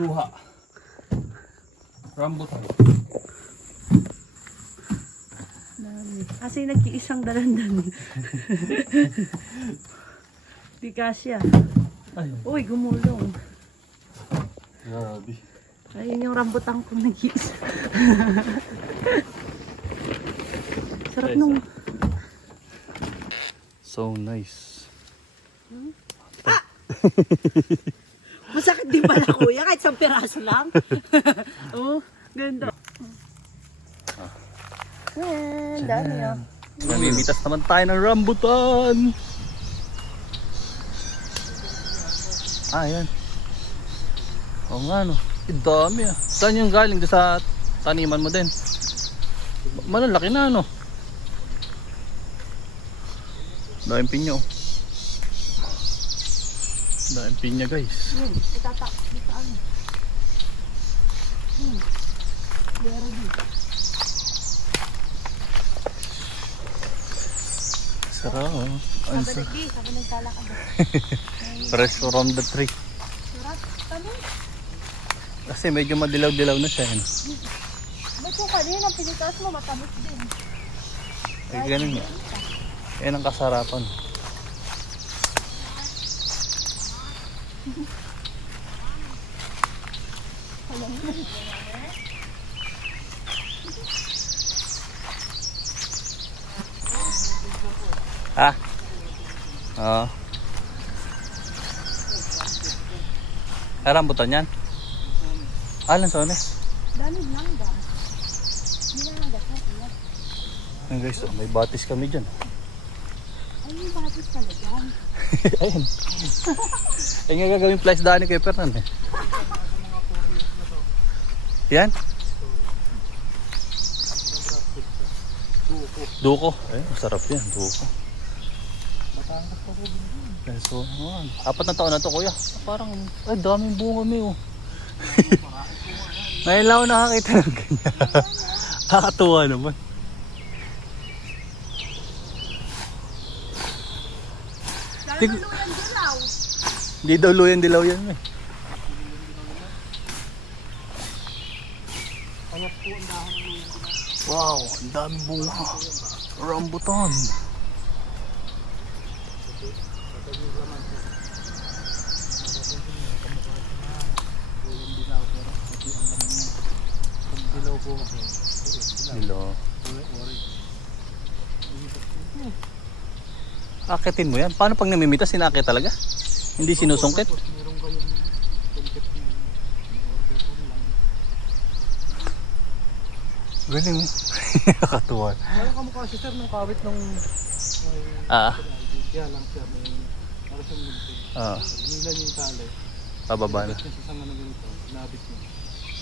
Suha. Rambutan. Dami. Kasi nag-iisang dalandan. Di kasya. Uy, gumulong. grabe. Ayun yung rambutan ko nag-iisa. Sarap nung... So nice. Masakit din pala kuya, kahit isang piraso lang. oh, ganda. Yan, dami ah. Namimitas naman tayo ng rambutan. Ah, yan. Oo nga no. Ang dami ah. Saan yung galing? Doon sa taniman mo din? Malalaki na no. Daming pinya Daming pinya guys. Hmm, itatak dito ano. Hmm. Meron din. Sarap oh. Ang Sabi sarap. sabi naglalakad. Fresh from the tree. Sarap. Tama. Kasi medyo madilaw-dilaw na siya. Ano? Ba't yung kanina, pinitaas mo, matamis din. Eh, ganun nga. Yan ang kasarapan. Ah. Oo. Ay, rambutan yan? Ah, lansones. Dami lang ba? Ayun guys, oh, may batis kami dyan. Ay, yung batis pala dyan. Ayun. Ayun nga gagawin flash daan ni kay Fernan eh. Yan? Duko. Eh, masarap yan. Duko. Eh, so, oh, apat na taon na to kuya. Parang, ay daming bunga may oh. Ngayon lang ako nakakita ng ganyan. Nakakatuwa naman. Tig- Hindi daw luyan dilaw yan eh. Wow, ang daming bunga. Rambutan. Dilaw. Akitin mo yan. Paano pag namimitas, sinakit talaga? Hindi sinusungkit? Galing mo. Nakakatuwa. Parang kamukha si sir nung kawit nung Ah, kaya lang sir may para sa multi. ah, Nilan yung tali. pababa na. Kasi sa sama na ganito, nabit niya.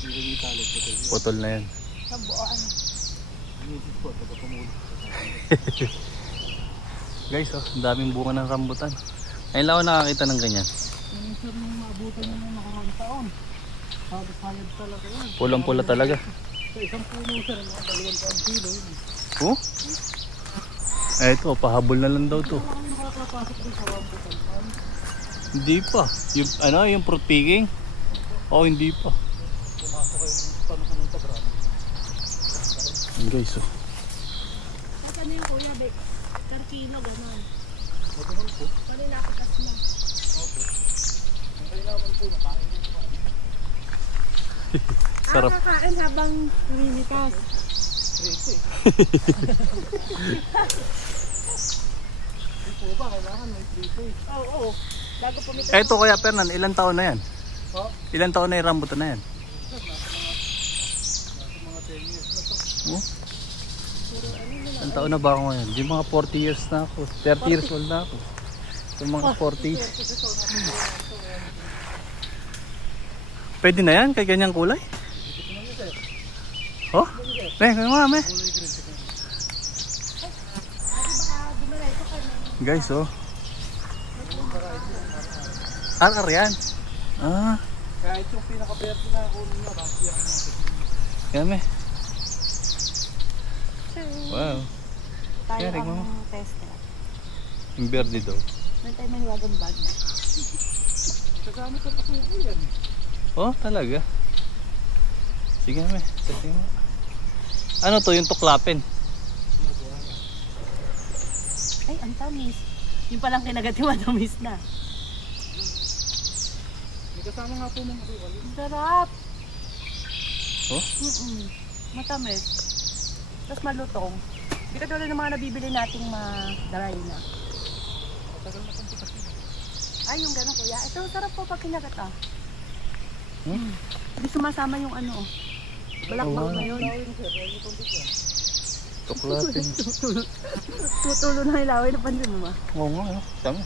Nilan yung tali tayo. Putol na yan. Sa buoan. Inisip ko, taga pumulot Guys, oh, ang daming bunga ng rambutan. Ngayon lang ako nakakita ng ganyan. Yung sir nung maabutan niya nung nakarang taon. Sayad talaga. Pulang-pula talaga. Sa isang puno sir, mga dalawang kilo yun. Oh? Eh, ito, pahabol na lang daw to. Ano nakakapasok sa rambutan? Hindi pa. Yung, ano, yung fruit picking? Oh, hindi pa. Pumasok kayo ng panahon ng pagran. Yan guys, oh. At ano yung kuya, be? Per kilo, gano'n. Matumal po. Po, po. Sarap. Ah, kakain habang eh. Hindi po ba, kailangan may preso eh. Oo, oo. Bago ito kaya, Fernan, ilang taon na yan? Oh, Ilang taon na yung rambutan na yan? mga, nasa mga 10 years na to. Oh? Ilang taon na ba ako ngayon? Di mga 40 years na ako. 30 years old na ako. Yung mga 40. Pwede na yan? Kay ganyang kulay? Oh? Me, kaya nga, me. Guys, oh. RR yan. Ah, Kahit yung pinaka-verde na ako nila, bakit yan natin? Wow. Tayo Kaya, ang tester. Yung verde daw. Meron tayo maniwagang bag. Kagamit sa pasuko yan. Oh, talaga. Sige me. Sige mo. Ano to, yung tuklapin? Ay, ang tamis. Yung palang kinagat yung matamis na. May kasama nga po ng asukal. Ang sarap. Oh? Mm-mm. Matamis. Tapos malutong. Hindi ka tulad ng mga nabibili nating ma-dry na. Matagal na kong pitas yun. Ay, yung gano'n kuya. Ito, sarap po pag kinagat ah. Hmm? Hindi sumasama yung ano oh. Balakbak Oh, na yun. Tuklapin. Tutulo na ilaway na pansin mo ba? Oo nga, no? Tama.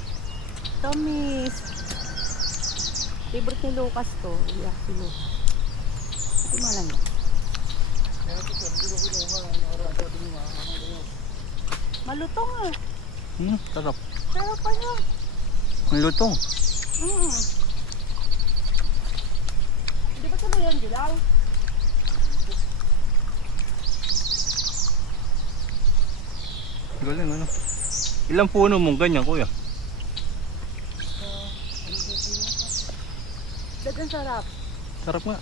Tommy's. Favorite ni Lucas to. Iyak si Lucas. Ito malang ah, ano kayo? Malutong ah. Hmm, sarap. Sarap pa niya. Ang lutong. Mm. Di ba sabay yan, Dilaw? Galing, ano? Ilang puno mong ganyan, kuya? Dagang sarap. Sarap nga.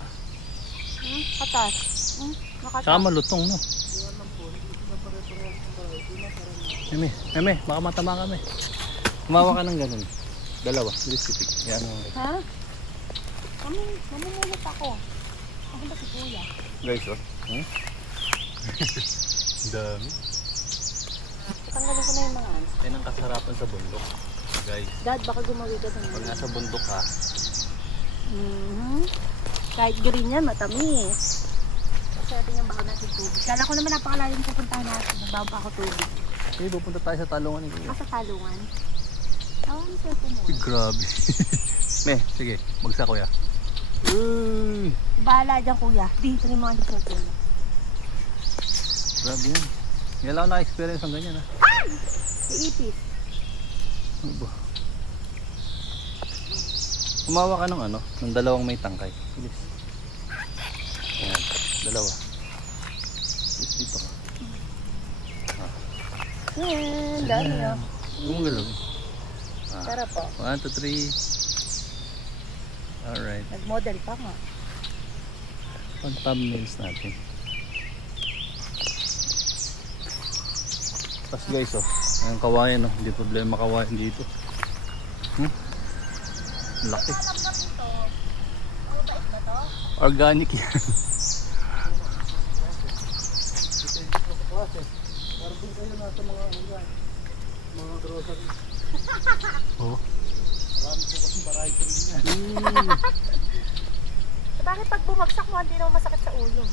Hmm? Katas. Hmm? Nakatas. Tsaka malutong, no? Meme, meme, baka matama kami. Kumawa ka ng ganun. Dalawa, specific. Yan mo. Ha? Mami, mamumulot ako. Ako ba si Kuya? Guys, oh. Hmm? Dami. Tanggalin ko na yung mga ano. Yan ang kasarapan sa bundok. Guys, Dad, baka gumawi ka pag ng nasa bundok ka, Mhm. Kahit green yan, matamis. Sabi niya baka natin tubig. Kala ko naman napakalalim pupuntahan natin. Nagbawa pa ako tubig. okay, pupunta tayo sa talungan ni Kuya. Ah, sa talungan. Tawa mo sir. Uy, grabe. Me, sige, magsa kuya. Uy, Bahala dyan kuya. Di, ito yung mga dito. grabe yan. Ngayon lang ako na-experience ang ganyan, ha? Iipis. Ano ba? Kumawa ka ng ano, ng dalawang may tangkay. Bilis. Ayan, dalawa. Bilis dito ka. Yan, dami oh. Gumagalaw. Ah, Sarap po. one, two, three. Alright. Nag-model pa nga. Pag thumbnails natin. Tapos guys, oh, ang kawayan, oh, hindi problema kawayan dito. Hmm? Laki. Organic yan. Sa klase. Para din kayo nasa mga ano. Mga grocery. Oh. Marami po kasing variety rin yan. Mm. Bakit pag bumagsak mo, hindi naman masakit sa ulo?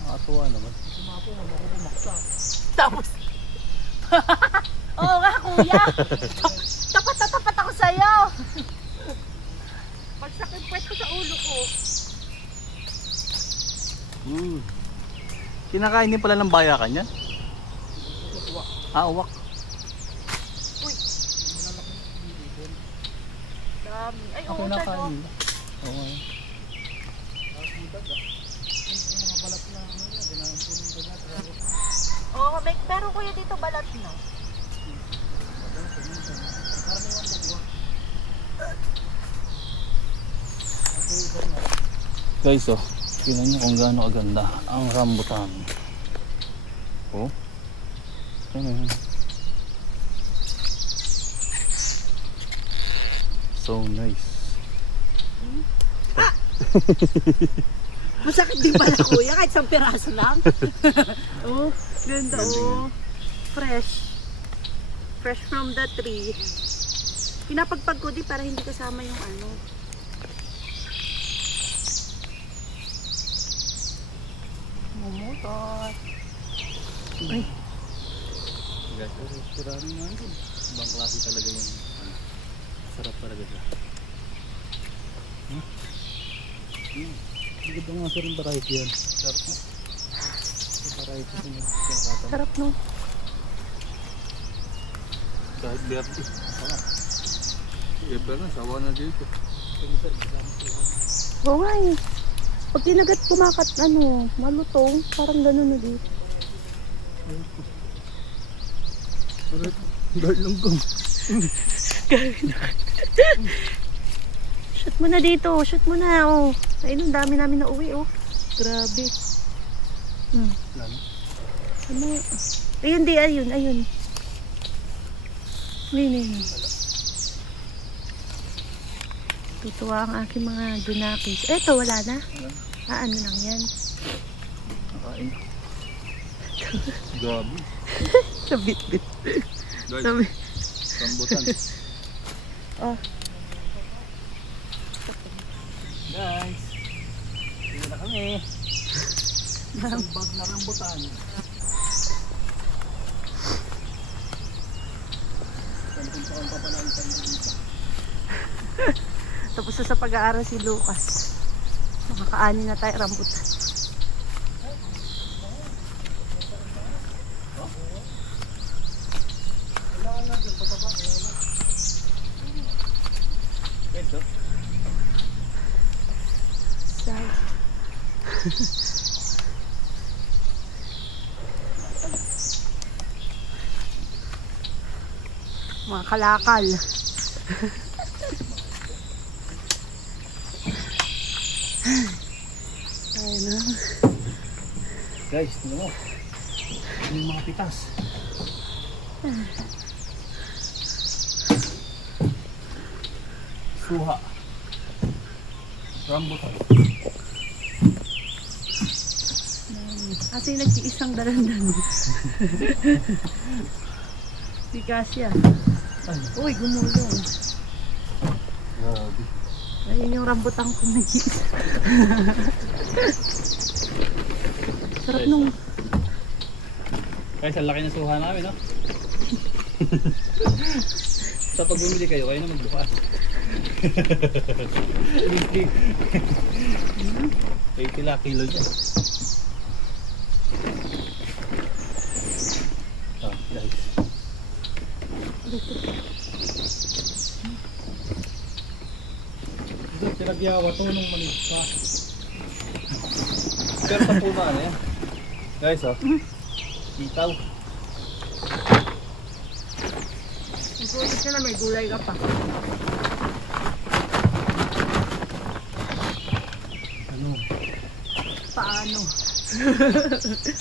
Nakatuwa naman. Sumapo, ano ako bumaksak. Tapos, Oo nga kuya. tapat na tapat ako sa'yo. Pagsakit pwet ko sa ulo ko. Mm. Kinakain din pala ng bayakan yan? Ah, uwak. Dami. Ay, Okay oo, tayo. Oo. Pero Oo, may, pero kuya dito balat na. Guys, oh, tingnan nyo kung gaano kaganda ang rambutan. Oh. Ayan. So nice. Masakit din pala kuya, kahit isang piraso lang. oh, ganda oh. Fresh. Fresh from the tree. Pinapagpag ko di para hindi kasama yung ano. Mumutot. Ay, Guys, oh, restaurant nga yun. Ibang klase talaga yung ano. Sarap talaga siya. Hmm? Hmm. Hindi ba nga sir yung variety yan? Sarap na. Yung variety yung sarap no. Kahit berde. Sarap. Iba na, sawa na dito. Oo nga eh. Pag kinagat kumakat ano, malutong, parang gano'n na dito. Dahil lang kang. mo na dito. Shoot mo na, oh. Ayun, ang dami namin na uwi, oh. Grabe. Hmm. Ano? Ayun, di, ayun, ayun. Ayun, ayun. Tutuwa ang aking mga dunakis. Eto, wala na. Ah, ano lang yan. Nakain. Grabe. Sabit-bit. Guys, Sabi. rambutan. Oh. Guys, dito na kami. Isang bag na rambutan. Tapos na sa pag-aaral si Lucas. Makakaani na tayo rambutan. Guys, oh. Say. Mga kalakal. Ayun na. Guys, tingnan mo. Yung mga pitas? Suha. Rambutan. Kasi nag-iisang dalandan. Di kasya. Uy, gumulong. Grabe. Ayun yung rambutan ko nag-iisa. Sarap nung Guys, ang laki ng suha namin, no? Sa pag bumili kayo, kayo na magbukas. Kayo kila kilo dyan. Ah, guys. Ito, pinagyawa to nung manig pa. Pero sa puma na yan. Guys, oh. Sitaw. Ikulit ka na may gulay ka pa. Ano? Paano?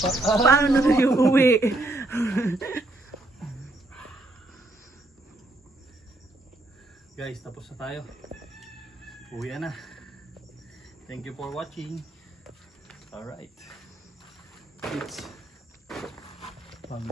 Pa Paano na yung uwi? Guys, tapos na tayo. Uwi na. Thank you for watching. Alright. It's... Pang-